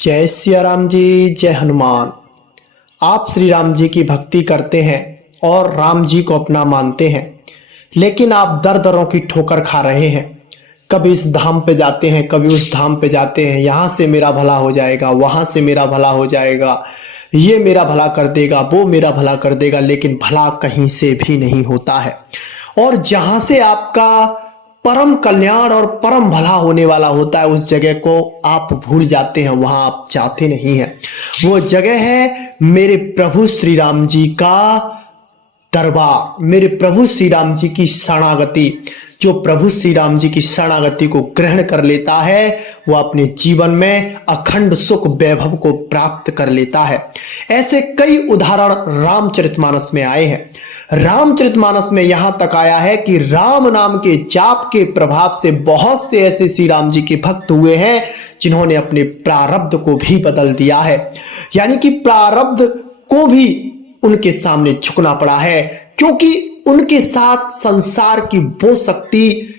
जय सिया राम जी, जय हनुमान। आप श्री राम जी की भक्ति करते हैं और राम जी को अपना मानते हैं, लेकिन आप दर दरों की ठोकर खा रहे हैं। कभी इस धाम पे जाते हैं, कभी उस धाम पे जाते हैं। यहाँ से मेरा भला हो जाएगा, वहां से मेरा भला हो जाएगा, ये मेरा भला कर देगा, वो मेरा भला कर देगा, लेकिन भला कहीं से भी नहीं होता है। और जहां से आपका परम कल्याण और परम भला होने वाला होता है, उस जगह को आप भूल जाते हैं, वहां आप जाते नहीं हैं। वो जगह है मेरे प्रभु श्री राम जी का दरबार, मेरे प्रभु श्री राम जी की शरणागति। जो प्रभु श्री राम जी की शरणागति को ग्रहण कर लेता है, वह अपने जीवन में अखंड सुख वैभव को प्राप्त कर लेता है। ऐसे कई उदाहरण रामचरितमानस में आए हैं। रामचरितमानस में यहां तक आया है कि राम नाम के जाप के प्रभाव से बहुत से ऐसे श्री राम जी के भक्त हुए हैं जिन्होंने अपने प्रारब्ध को भी बदल दिया है। यानी कि प्रारब्ध को भी उनके सामने झुकना पड़ा है, क्योंकि उनके साथ संसार की वो शक्ति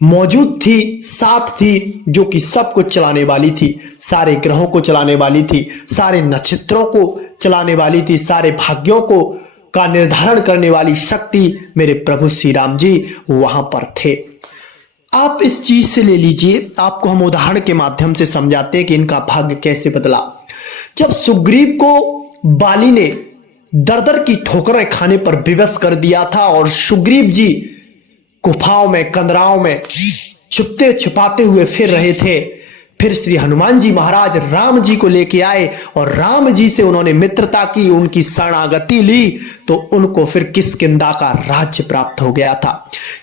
मौजूद थी, साथ थी, जो कि सब कुछ चलाने वाली थी, सारे ग्रहों को चलाने वाली थी, सारे नक्षत्रों को चलाने वाली थी, सारे भाग्यों को का निर्धारण करने वाली शक्ति मेरे प्रभु श्री राम जी वहां पर थे। आप इस चीज से ले लीजिए, आपको हम उदाहरण के माध्यम से समझाते हैं कि इनका भाग्य कैसे बदला। जब सुग्रीव को बाली ने दर दर की ठोकरें खाने पर विवश कर दिया था और सुग्रीव जी गुफाओं में, कंदराओं में छुपते छुपाते हुए फिर रहे थे, फिर श्री हनुमान जी महाराज राम जी को लेके आए और राम जी से उन्होंने मित्रता की, उनकी शरणागति ली, तो उनको फिर किष्किंधा का राज्य प्राप्त हो गया था।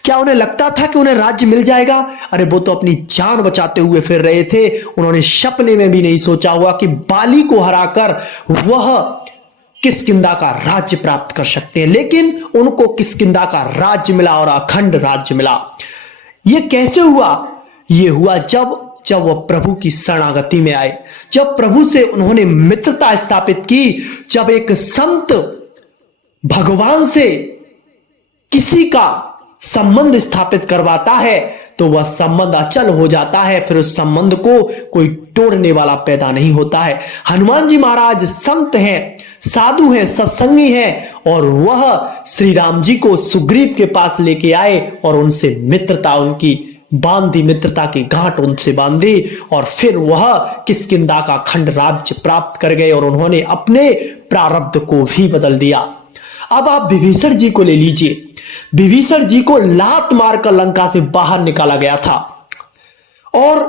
क्या उन्हें लगता था कि उन्हें राज्य मिल जाएगा? अरे वो तो अपनी जान बचाते हुए फिर रहे थे। उन्होंने सपने में भी नहीं सोचा हुआ कि बाली को हराकर वह किष्किंधा का राज्य प्राप्त कर सकते हैं, लेकिन उनको किष्किंधा का राज्य मिला और अखंड राज्य मिला। यह कैसे हुआ? यह हुआ जब वह प्रभु की शरणागति में आए, जब प्रभु से उन्होंने मित्रता स्थापित की। जब एक संत भगवान से किसी का संबंध स्थापित करवाता है तो वह संबंध अचल हो जाता है, फिर उस संबंध को कोई तोड़ने वाला पैदा नहीं होता है। हनुमान जी महाराज संत हैं, साधु हैं, सत्संगी हैं, और वह श्री राम जी को सुग्रीव के पास लेके आए और उनसे मित्रता उनकी बांधी, मित्रता की गांठ उनसे बांधी, और फिर वह किष्किंधा का खंड राज्य प्राप्त कर गए और उन्होंने अपने प्रारब्ध को भी बदल दिया। अब आप विभीषण जी को ले लीजिए। विभीषण जी को लात मारकर लंका से बाहर निकाला गया था और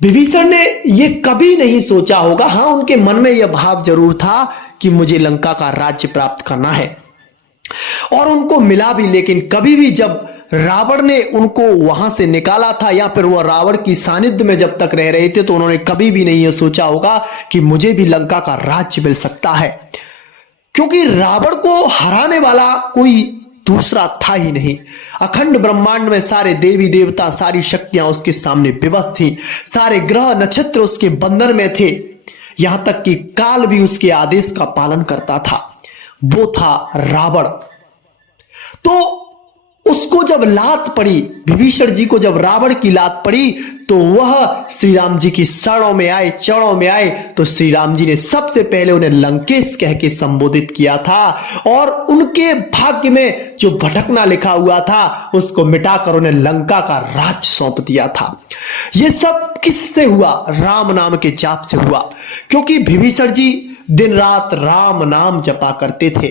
विभीषण ने यह कभी नहीं सोचा होगा, हां उनके मन में यह भाव जरूर था कि मुझे लंका का राज्य प्राप्त करना है, और उनको मिला भी। लेकिन कभी भी जब रावण ने उनको वहां से निकाला था या फिर वह रावण की सानिध्य में जब तक रह रहे थे, तो उन्होंने कभी भी नहीं यह सोचा होगा कि मुझे भी लंका का राज्य मिल सकता है, क्योंकि रावण को हराने वाला कोई दूसरा था ही नहीं। अखंड ब्रह्मांड में सारे देवी देवता, सारी शक्तियां उसके सामने विवश थी, सारे ग्रह नक्षत्र उसके बंधन में थे, यहां तक कि काल भी उसके आदेश का पालन करता था। वो था रावण। तो उसको जब लात पड़ी, विभीषण जी को जब रावण की लात पड़ी, तो वह श्री राम जी की शरणों में आए, चरणों में आए, तो श्री राम जी ने सबसे पहले उन्हें लंकेश कह के संबोधित किया था और उनके भाग्य में जो भटकना लिखा हुआ था उसको मिटाकर उन्हें लंका का राज्य सौंप दिया था। यह सब किससे हुआ? राम नाम के जाप से हुआ, क्योंकि विभीषण जी दिन रात राम नाम जपा करते थे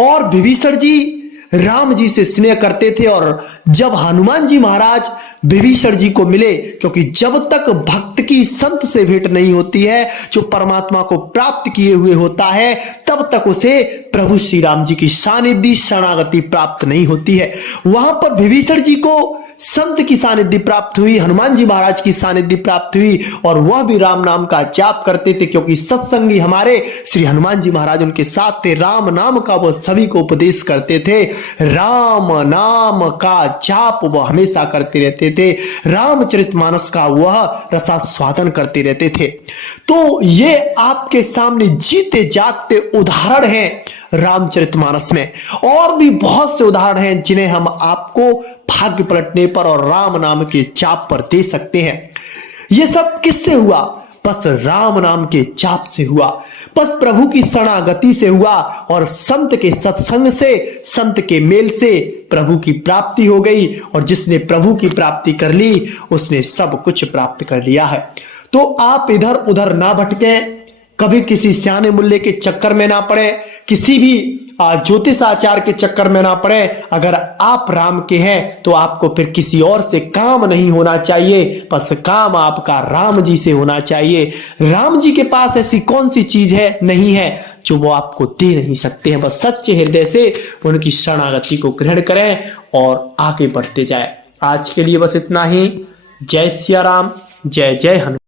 और विभीषण जी राम जी से स्नेह करते थे। और जब हनुमान जी महाराज विभीषण जी को मिले, क्योंकि जब तक भक्त की संत से भेंट नहीं होती है, जो परमात्मा को प्राप्त किए हुए होता है, तब तक उसे प्रभु श्री राम जी की सानिध्य, शरणागति प्राप्त नहीं होती है। वहां पर विभीषण जी को संत की सानिध्य प्राप्त हुई, हनुमान जी महाराज की सानिध्य प्राप्त हुई, और वह भी राम नाम का जाप करते थे, क्योंकि सत्संगी हमारे श्री हनुमान जी महाराज उनके साथ थे। राम नाम का वह सभी को उपदेश करते थे, राम नाम का जाप वह हमेशा करते रहते थे, रामचरितमानस का वह रसास्वादन करते रहते थे। तो ये आपके सामने जीते जागते उदाहरण हैं रामचरितमानस में। और भी बहुत से उदाहरण हैं जिन्हें हम आपको भाग्य पलटने पर और राम नाम के जाप पर दे सकते हैं। यह सब किससे हुआ? बस राम नाम के जाप से हुआ, बस प्रभु की शरणागति से हुआ और संत के सत्संग से, संत के मेल से प्रभु की प्राप्ति हो गई। और जिसने प्रभु की प्राप्ति कर ली उसने सब कुछ प्राप्त कर लिया है। तो आप इधर उधर ना भटके, कभी किसी सियाने मुल्ले के चक्कर में ना पड़े, किसी भी ज्योतिष आचार के चक्कर में ना पड़े। अगर आप राम के हैं तो आपको फिर किसी और से काम नहीं होना चाहिए, बस काम आपका राम जी से होना चाहिए। राम जी के पास ऐसी कौन सी चीज है, नहीं है, जो वो आपको दे नहीं सकते हैं। बस सच्चे हृदय से उनकी शरणागति को ग्रहण करें और आगे बढ़ते जाए। आज के लिए बस इतना ही। जय सिया राम, जय जय हनुमान।